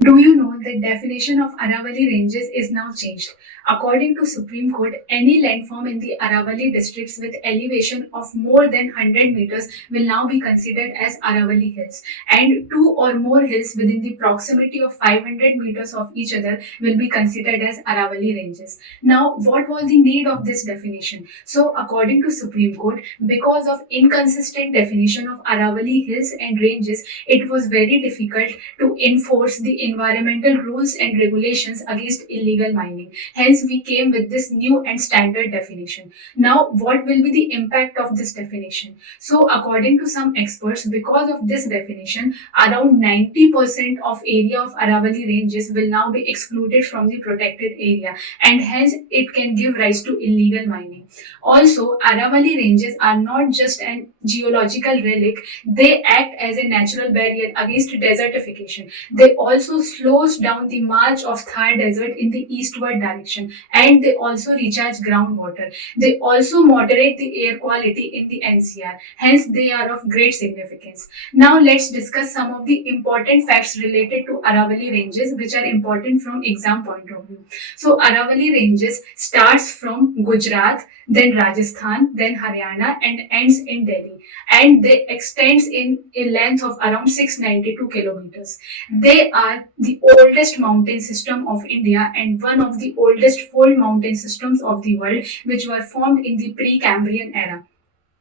Do you know the definition of Aravalli ranges is now changed? According to Supreme Court, any landform in the Aravalli districts with elevation of more than 100 meters will now be considered as Aravalli Hills, and two or more hills within the proximity of 500 meters of each other will be considered as Aravalli ranges. Now, what was the need of this definition? So, according to Supreme Court, because of inconsistent definition of Aravalli hills and ranges, it was very difficult to enforce the environmental rules and regulations against illegal mining. Hence, we came with this new and standard definition. Now, what will be the impact of this definition? So, according to some experts, because of this definition, around 90% of area of Aravalli ranges will now be excluded from the protected area, and hence it can give rise to illegal mining. Also, Aravalli ranges are not just an geological relic, they act as a natural barrier against desertification. They also slows down the march of Thar Desert in the eastward direction, and they also recharge groundwater. They also moderate the air quality in the NCR. Hence, they are of great significance. Now, let's discuss some of the important facts related to Aravalli ranges, which are important from exam point of view. So, Aravalli ranges starts from Gujarat, then Rajasthan, then Haryana, and ends in Delhi, and they extends in a length of around 692 kilometers. They are the oldest mountain system of India and one of the oldest fold mountain systems of the world, which were formed in the Precambrian era.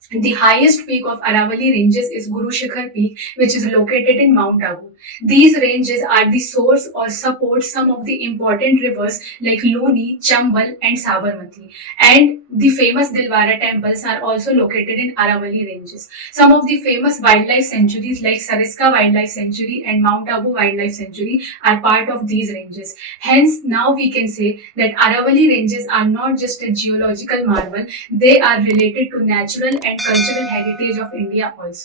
The highest peak of Aravalli ranges is Guru Shikhar Peak, which is located in Mount Abu. These ranges are the source or support some of the important rivers like Luni, Chambal, and Sabarmati. And the famous Dilwara temples are also located in Aravalli ranges. Some of the famous wildlife sanctuaries like Sariska Wildlife Sanctuary and Mount Abu Wildlife Sanctuary are part of these ranges. Hence, now we can say that Aravalli ranges are not just a geological marvel, they are related to natural and cultural heritage of India also.